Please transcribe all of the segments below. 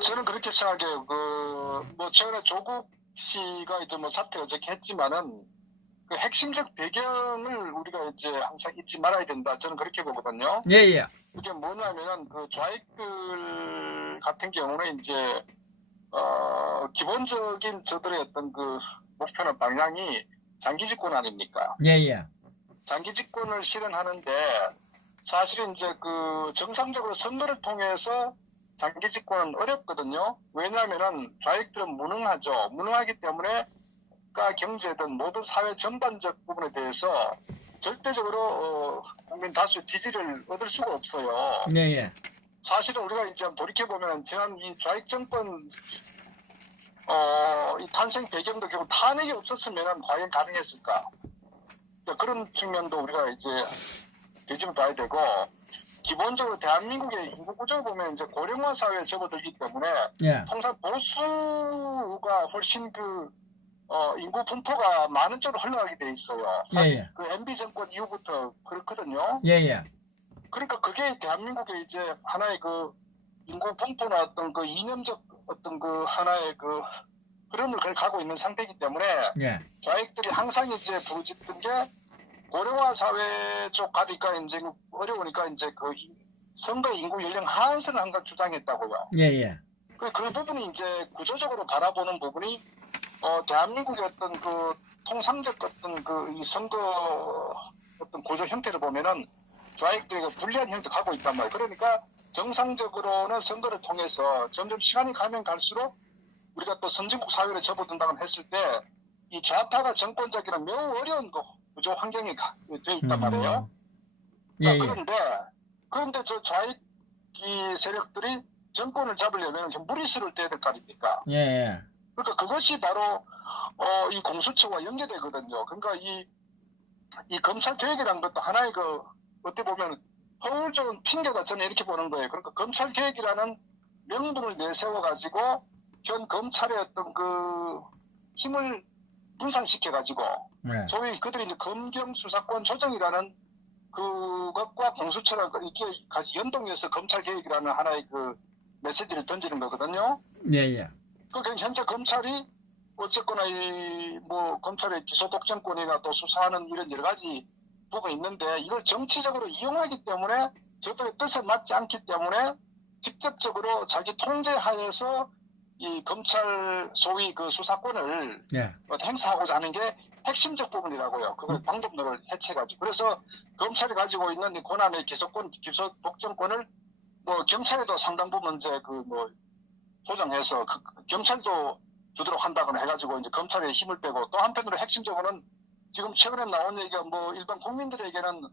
저는 그렇게 생각해요. 뭐 최근에 조국 씨가 이제 뭐 사퇴 어저께 했지만은 그 핵심적 배경을 우리가 이제 항상 잊지 말아야 된다. 저는 그렇게 보거든요. 예, 예. 그게 뭐냐면은 그 좌익들 같은 경우는 이제 기본적인 저들의 어떤 그 목표나 방향이 장기 집권 아닙니까? 예, 예. 장기 집권을 실현하는데 사실은 이제 그 정상적으로 선거를 통해서 장기 집권은 어렵거든요. 왜냐하면은 좌익들은 무능하죠. 무능하기 때문에 국가 경제든 모든 사회 전반적 부분에 대해서 절대적으로 국민 다수 지지를 얻을 수가 없어요. 예, 예. 사실은 우리가 이제 돌이켜 보면 지난 이 좌익 정권 이 탄생 배경도 결국 탄핵이 없었으면 과연 가능했을까? 그런 측면도 우리가 이제 되짚어 봐야 되고, 기본적으로 대한민국의 인구 구조를 보면 이제 고령화 사회에 접어들기 때문에 예. 통상 보수가 훨씬 인구 분포가 많은 쪽으로 흘러가게 돼 있어요. 사실 예, 예. 그 MB 정권 이후부터 그렇거든요. 예, 예. 그러니까 그게 대한민국의 이제 하나의 그 인구 분포나 어떤 그 이념적 어떤 그 하나의 그 흐름을 가고 있는 상태이기 때문에 예. 좌익들이 항상 이제 부르짖던 게 고령화 사회 쪽 가니까 이제 어려우니까 이제 그 선거 인구 연령 하한선을 항상 주장했다고요. 예, 예. 그 부분이 이제 구조적으로 바라보는 부분이 대한민국의 어떤 그 통상적 어떤 그 이 선거 어떤 구조 형태를 보면은 좌익들이 불리한 형태 가고 있단 말이에요. 그러니까 정상적으로는 선거를 통해서 점점 시간이 가면 갈수록 우리가 또 선진국 사회를 접어든다고 했을 때 이 좌파가 정권자기는 매우 어려운 구조 환경이 돼 있단 말이에요. 예, 예. 그런데 저 좌익 세력들이 정권을 잡으려면 무리수를 떼야 될 거 아닙니까? 예, 예. 그러니까 그것이 바로 이 공수처와 연계되거든요. 그러니까 이 검찰 개혁이라는 것도 하나의 그 어떻게 보면 허울 좋은 핑계다 저는 이렇게 보는 거예요. 그러니까 검찰 개혁이라는 명분을 내세워 가지고 현 검찰의 어떤 그 힘을 분산시켜 가지고 예. 소위 그들이 이제 검경 수사권 조정이라는 그것과 공수처랑 이렇게 같이 연동해서 검찰 개혁이라는 하나의 그 메시지를 던지는 거거든요. 예, 예. 그 현재 검찰이 어쨌거나 이 뭐 검찰의 기소 독점권이나 또 수사하는 이런 여러 가지 부분이 있는데 이걸 정치적으로 이용하기 때문에 저들의 뜻에 맞지 않기 때문에 직접적으로 자기 통제하에서 이 검찰 소위 그 수사권을 예. 행사하고자 하는 게 핵심적 부분이라고요. 그걸 방법론을 해체가지고. 그래서 검찰이 가지고 있는 이 권한의 기소 독점권을 뭐 경찰에도 상당 부분 이제 그 뭐 조정해서 경찰도 주도록 한다거나 해가지고 이제 검찰의 힘을 빼고 또 한편으로 핵심적으로는 지금 최근에 나온 얘기가 뭐 일반 국민들에게는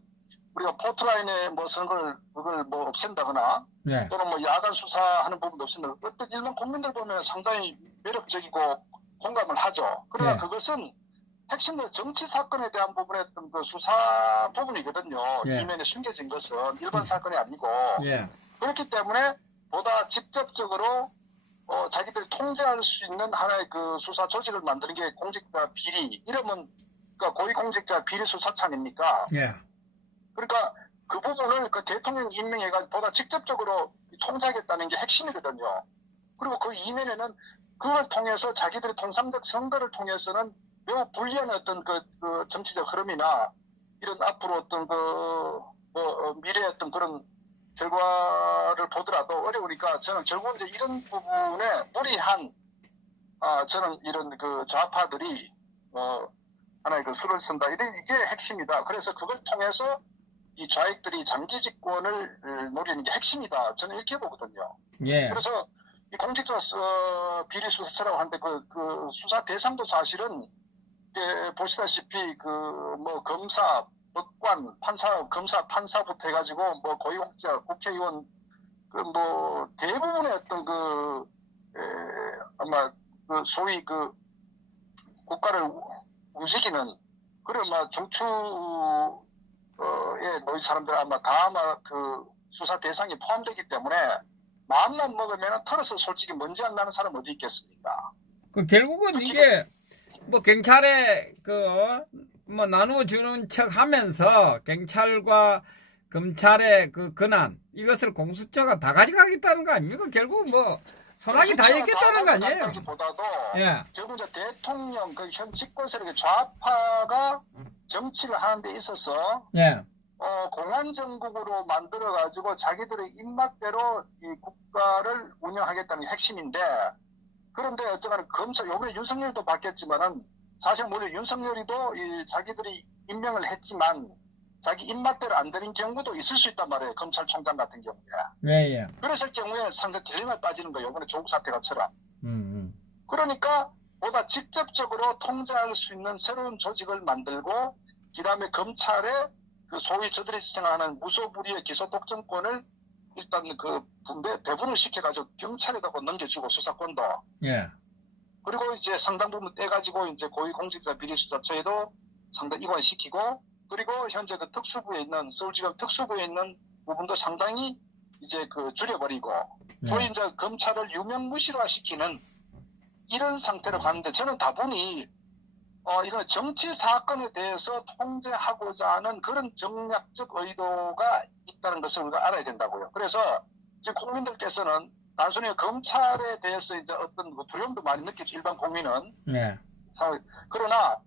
우리가 포트라인에 뭐 쓰는 그걸 뭐 없앤다거나 예. 또는 뭐 야간 수사하는 부분도 없앤다. 어떤 일반 국민들 보면 상당히 매력적이고 공감을 하죠. 그러나 예. 그것은 핵심은 정치 사건에 대한 부분의 어떤 그 수사 부분이거든요. 예. 이면에 숨겨진 것은 일반 사건이 아니고 예. 그렇기 때문에 보다 직접적으로 자기들이 통제할 수 있는 하나의 그 수사 조직을 만드는 게 공직자 비리 이러면 그러니까 고위공직자 비리 수사처 아닙니까? 예. 그러니까 그 부분을 그 대통령 임명해가지고 보다 직접적으로 통제하겠다는 게 핵심이거든요. 그리고 그 이면에는 그걸 통해서 자기들의 통상적 선거를 통해서는 매우 불리한 어떤 그 정치적 흐름이나 이런 앞으로 어떤 미래의 어떤 그런 결과를 보더라도 어려우니까 저는 결국 이제 이런 부분에 무리한 저는 이런 그 좌파들이 하나의 그 수를 쓴다 이게 핵심이다. 그래서 그걸 통해서 이 좌익들이 장기 집권을 노리는 게 핵심이다. 저는 이렇게 보거든요. 예. 그래서 이 공직자 비리 수사처라고 하는데 그 수사 대상도 사실은 보시다시피 그 뭐 검사, 법관, 판사, 검사, 판사부터 해가지고 뭐 고위공직자, 국회의원 그 뭐 대부분의 어떤 아마 그 소위 그 국가를 움직이는 그런 막 정추에 놓인 사람들 아마 그 수사 대상이 포함되기 때문에 마음만 먹으면 털어서 솔직히 먼지 안 나는 사람 어디 있겠습니까? 그 결국은 이게 뭐 경찰에 뭐 나누어 주는 척 하면서 경찰과 검찰의 그 권한 이것을 공수처가 다 가져가겠다는 거 아닙니까? 결국 뭐 소나기 다 있겠다는 거 아니에요? 보다도 예. 결국 이제 대통령 그 현 집권 세력의 좌파가 정치를 하는 데 있어서 예. 공안 정국으로 만들어 가지고 자기들의 입맛대로 이 국가를 운영하겠다는 게 핵심인데, 그런데 어쨌거나 검찰 요번에 윤석열도 바뀌었지만은 사실 물론 윤석열이도 이 자기들이 임명을 했지만 자기 입맛대로 안 되는 경우도 있을 수 있단 말이에요. 검찰총장 같은 경우에. 예, 예. 그랬을 경우에 상당히 딜레마에 빠지는 거예요. 이번에 조국 사태가처럼. 음. 그러니까 보다 직접적으로 통제할 수 있는 새로운 조직을 만들고, 그다음에 검찰의 그 소위 저들이 생각하는 무소불위의 기소 독점권을 일단 그 배분을 시켜가지고 경찰에다가 넘겨주고 수사권도. 예. 그리고 이제 상당 부분 떼가지고 이제 고위공직자 비리수사처에도 상당 이관시키고, 그리고 현재 그 특수부에 있는 서울지검 특수부에 있는 부분도 상당히 이제 그 줄여버리고, 소위 이제 검찰을 유명무실화시키는 이런 상태로 가는데, 저는 다분히 이거 정치 사건에 대해서 통제하고자 하는 그런 정략적 의도가 있다는 것을 우리가 알아야 된다고요. 그래서 지금 국민들께서는 단순히 검찰에 대해서 이제 어떤 두려움도 많이 느끼죠. 일반 국민은. 네. 그러나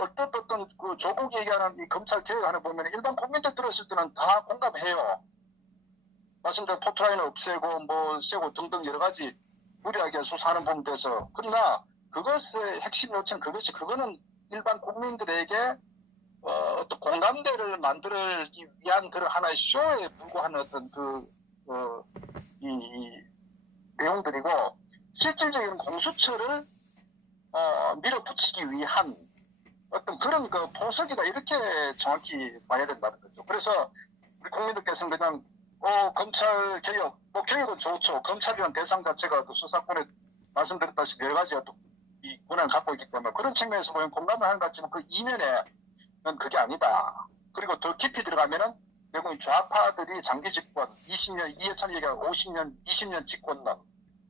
어떤 그 조국 얘기하는 이 검찰 개혁안을 보면 일반 국민들 들었을 때는 다 공감해요. 말씀대로 포트라인 없애고 뭐 세고 등등 여러 가지 무리하게 수사하는 부분에서. 그러나 그것의 핵심 요청 그거는 일반 국민들에게 어떤 공감대를 만들기 위한 그런 하나의 쇼에 불과한 어떤 이 내용들이고, 실질적인 공수처를 밀어붙이기 위한 어떤 그런 그 포석이다, 이렇게 정확히 봐야 된다는 거죠. 그래서 우리 국민들께서는 그냥 검찰 개혁, 뭐 개혁은 좋죠. 검찰이라는 대상 자체가 그 수사권에 말씀드렸다시피 여러 가지 이 권한을 갖고 있기 때문에 그런 측면에서 보면 공감을 하는 것 같지만 그 이면에는 그게 아니다. 그리고 더 깊이 들어가면은 결국 좌파들이 장기 집권, 20년, 이해찬 얘기가 50년, 20년 집권론,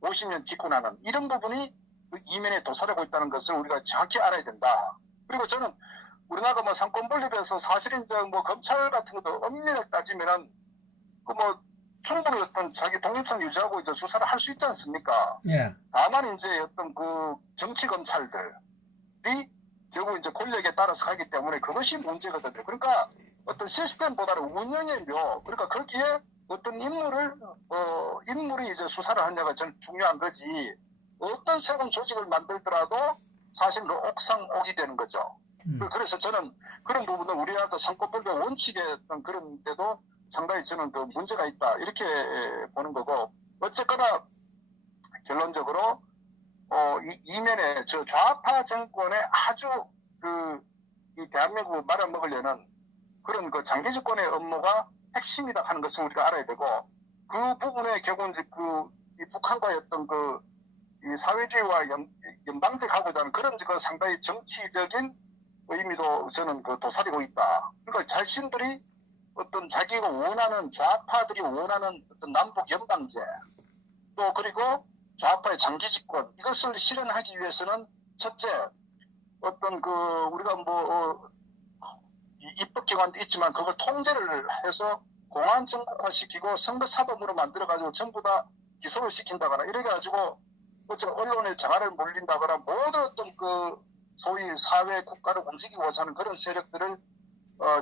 50년 집권하는 이런 부분이 그 이면에 도사리고 있다는 것을 우리가 정확히 알아야 된다. 그리고 저는 우리나라가 뭐 상권 분립에서 사실은 이제 뭐 검찰 같은 것도 엄밀하게 따지면은 그 뭐 충분히 어떤 자기 독립성 유지하고 이제 수사를 할 수 있지 않습니까? 예. 다만 이제 어떤 그 정치 검찰들이 결국 이제 권력에 따라서 가기 때문에 그것이 문제거든요. 그러니까 어떤 시스템보다는 운영의 묘, 그러니까 거기에 어떤 인물이 이제 수사를 하냐가 제일 중요한 거지, 어떤 새로운 조직을 만들더라도 사실 그 옥상옥이 되는 거죠. 그래서 저는 그런 부분은 우리나라 상권분립 원칙의 어떤 그런 데도 상당히 저는 그 문제가 있다, 이렇게 보는 거고, 어쨌거나 결론적으로 이면에 저 좌파 정권의 아주 이 대한민국을 말아먹으려는 그런 그 장기 집권의 업무가 핵심이다 하는 것을 우리가 알아야 되고, 그 부분에 결국 이제 이 북한과의 어떤 이 사회주의와 연방제하고자 하는 그런 그 상당히 정치적인 의미도 저는 도사리고 있다. 그러니까 자신들이 어떤 자기가 원하는, 좌파들이 원하는 어떤 남북 연방제, 또 그리고 좌파의 장기 집권, 이것을 실현하기 위해서는 첫째 어떤 우리가 입법기관도 있지만 그걸 통제를 해서 공안 정국화시키고 선거사범으로 만들어가지고 전부 다 기소를 시킨다거나 이래가지고 언론의 장화를 몰린다거나 모든 어떤 소위 사회 국가를 움직이고자 하는 그런 세력들을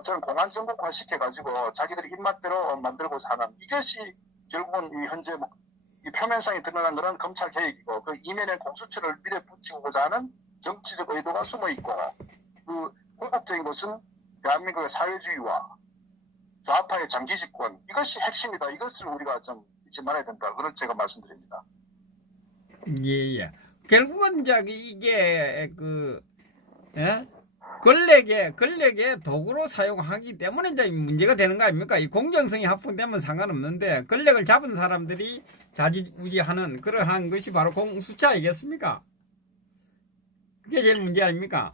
저는 공안 정국화 시켜가지고 자기들의 입맛대로 만들고자 하는, 이것이 결국은 이 현재 이 표면상에 드러난 것은 검찰 개혁이고, 그 이면에 공수처를 밀어붙이고자 하는 정치적 의도가 숨어 있고, 그 궁극적인 것은 대한민국의 사회주의와 좌파의 장기 집권, 이것이 핵심이다. 이것을 우리가 좀 잊지 말아야 된다. 그걸 제가 말씀드립니다. 예. 결국은 이게 권력의 도구로 사용하기 때문에 이제 문제가 되는 거 아닙니까? 이 공정성이 합성되면 상관없는데 권력을 잡은 사람들이 좌지우지하는 그러한 것이 바로 공수처 아니겠습니까? 그게 제일 문제 아닙니까?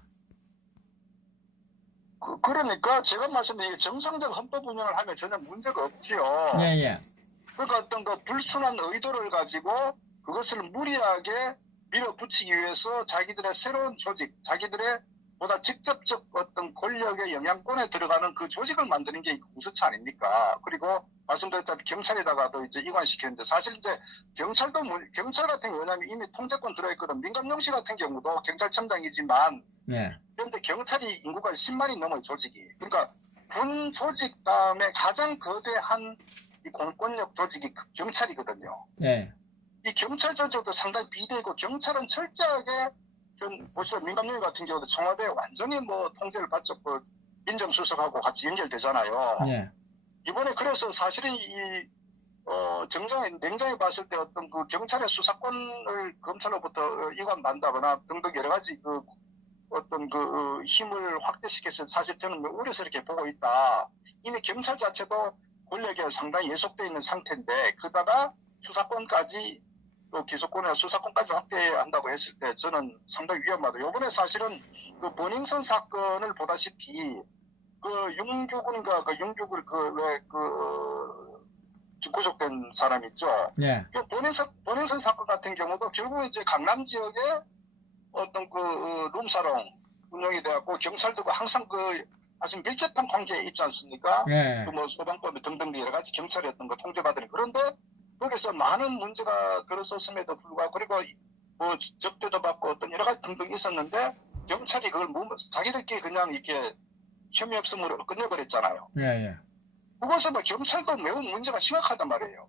그러니까 제가 말씀드린 정상적 헌법 운영을 하면 전혀 문제가 없지요. 예. 그러니까 어떤 불순한 의도를 가지고 그것을 무리하게 밀어붙이기 위해서 자기들의 새로운 조직, 자기들의 보다 직접적 어떤 권력의 영향권에 들어가는 그 조직을 만드는 게 공수처 아닙니까? 그리고 말씀드렸다시피 경찰에다가도 이제 이관시키는데 사실 이제 경찰 같은 경우 왜냐하면 이미 통제권 들어있거든. 민감용시 같은 경우도 경찰청장이지만 예. 그런데 경찰이 인구가 10만이 넘어요, 조직이. 그러니까 군 조직 다음에 가장 거대한 이 공권력 조직이 경찰이거든요. 예. 이 경찰 조직도 상당히 비대고 경찰은 철저하게 보시면 민감용이 같은 경우도 청와대에 완전히 뭐 통제를 받죠. 그 민정수석하고 같이 연결되잖아요. 예. 이번에 그래서 사실은 이 냉정히 봤을 때 어떤 그 경찰의 수사권을 검찰로부터 이관받는다거나 등등 여러 가지 그 어떤 그 힘을 확대시켜서 사실 저는 우려스럽게 보고 있다. 이미 경찰 자체도 권력에 상당히 예속되어 있는 상태인데 그다가 수사권까지 또 기소권이나 수사권까지 확대한다고 했을 때 저는 상당히 위험하다. 요번에 사실은 그 버닝썬 사건을 보다시피 그 윤규군과 그 윤규군 구속된 사람 있죠. 예. 그 버닝썬 사건 같은 경우도 결국 이제 강남 지역에 어떤 그 룸사롱 운영이 돼갖고 경찰들과 항상 그 아주 밀접한 관계에 있지 않습니까? 예. 그 뭐 소방법 등등 여러 가지 경찰이 어떤 거 통제받으니 그런데 거기서 많은 문제가 들었었음에도 불구하고 그리고 뭐 접대도 받고 어떤 여러 가지 등등 있었는데 경찰이 그걸 자기들끼리 그냥 이렇게 혐의 없음으로 끝내버렸잖아요. 예. 예. 그것은 뭐 경찰도 매우 문제가 심각하단 말이에요.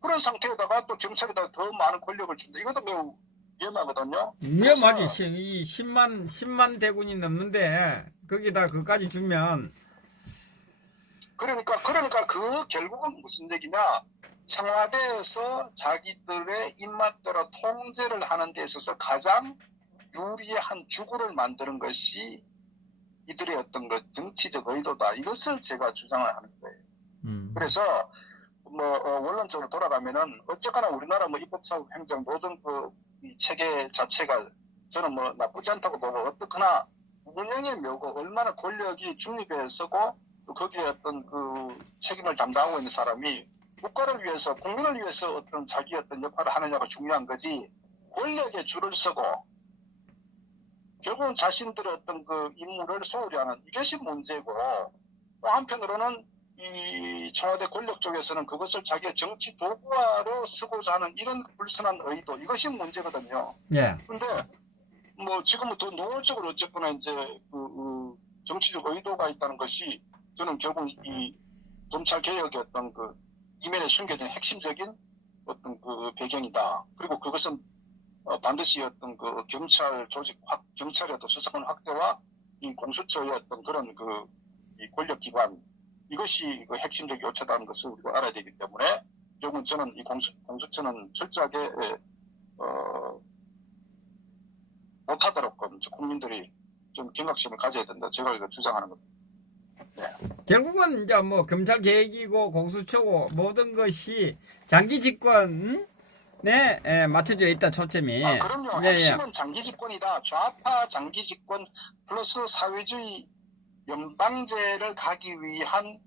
그런 상태에다가 또 경찰에다 더 많은 권력을 준다. 이것도 매우 위험하거든요. 위험하지. 이 10만 대군이 넘는데 거기다 그까지 주면 그러니까 그 결국은 무슨 얘기냐? 청와대에서 자기들의 입맛대로 통제를 하는 데 있어서 가장 유리한 주구를 만드는 것이 이들의 어떤 그 정치적 의도다. 이것을 제가 주장을 하는 거예요. 그래서 뭐 원론적으로 돌아가면은 어쨌거나 우리나라 뭐 입법사법 행정 모든 그 이 체계 자체가 저는 뭐 나쁘지 않다고 보고 어떻거나 운영의 묘고 얼마나 권력이 중립에 서고 또 거기에 어떤 그 책임을 담당하고 있는 사람이 국가를 위해서 국민을 위해서 어떤 자기 어떤 역할을 하느냐가 중요한 거지 권력에 줄을 서고 결국은 자신들의 어떤 그 임무를 소홀히 하는 이것이 문제고 또 한편으로는 이 청와대 권력 쪽에서는 그것을 자기의 정치 도구화로 쓰고자 하는 이런 불순한 의도 이것이 문제거든요. 예. 근데 뭐 지금은 더 노골적으로 어쨌거나 이제 그 정치적 의도가 있다는 것이 저는 결국 이 검찰 개혁의 어떤 그 이면에 숨겨진 핵심적인 어떤 그 배경이다. 그리고 그것은 반드시 어떤 그 경찰 조직 경찰의 어떤 수사권 확대와 이 공수처의 어떤 그런 그 이 권력 기관 이것이 그 핵심적 요체다는 것을 우리가 알아야 되기 때문에 결국은 저는 이 공수처는 철저하게 못하도록 국민들이 좀 경각심을 가져야 된다. 제가 이거 주장하는 겁니다. 네. 결국은 이제 뭐 검찰 개혁이고 공수처고 모든 것이 장기 집권 네, 맞춰져 있다 초점이. 그럼요. 예, 핵심은 장기 집권이다. 좌파 장기 집권 플러스 사회주의 연방제를 가기 위한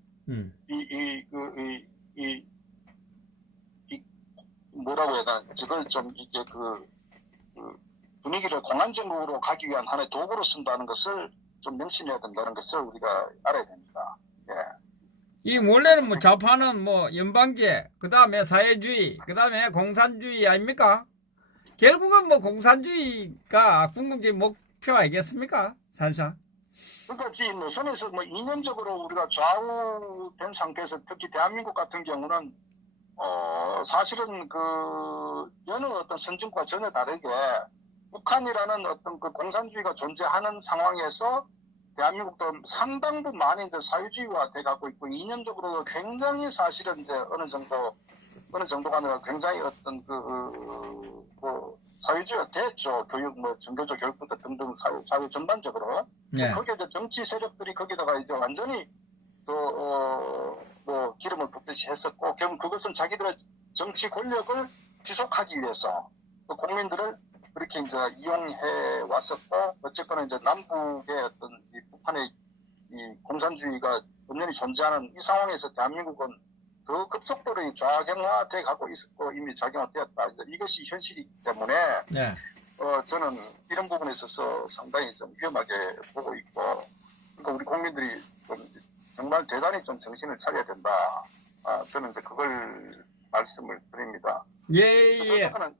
뭐라고 해야 되나 그걸 좀 이게 그 분위기를 공안정국으로 가기 위한 하나의 도구로 쓴다는 것을 좀 명심해야 된다는 것을 우리가 알아야 됩니다. 예. 이 원래는 뭐 좌파는 뭐 연방제, 그 다음에 사회주의, 그 다음에 공산주의 아닙니까? 결국은 뭐 공산주의가 궁극적 목표 아니겠습니까? 사실상. 그러니까 이 노선에서 뭐 이념적으로 우리가 좌우된 상태에서 특히 대한민국 같은 경우는 사실은 그 여느 어떤 선진국과 전혀 다르게 북한이라는 어떤 그 공산주의가 존재하는 상황에서 대한민국도 상당부 많이 이제 사회주의화 돼가고 있고 이념적으로 굉장히 사실은 이제 어느 정도가 아니라 굉장히 어떤 그 사회주의가 됐죠. 교육 뭐 종교적 교육부터 등등 사회 전반적으로. 네. 거기에 이제 정치 세력들이 거기다가 이제 완전히 뭐 기름을 붓듯이 했었고 결국 그것은 자기들의 정치 권력을 지속하기 위해서 또 국민들을 그렇게 이제 이용해 왔었고 어쨌거나 이제 남북의 어떤 이 북한의 이 공산주의가 엄연히 존재하는 이 상황에서 대한민국은 더 급속도로 좌경화돼 가고 있었고 이미 좌경화되었다. 이제 이것이 현실이기 때문에 네. 저는 이런 부분에 있어서 상당히 좀 위험하게 보고 있고, 그러니까 우리 국민들이 좀 정말 대단히 좀 정신을 차려야 된다. 저는 이제 그걸 말씀을 드립니다. 예, 그래서 예. 저는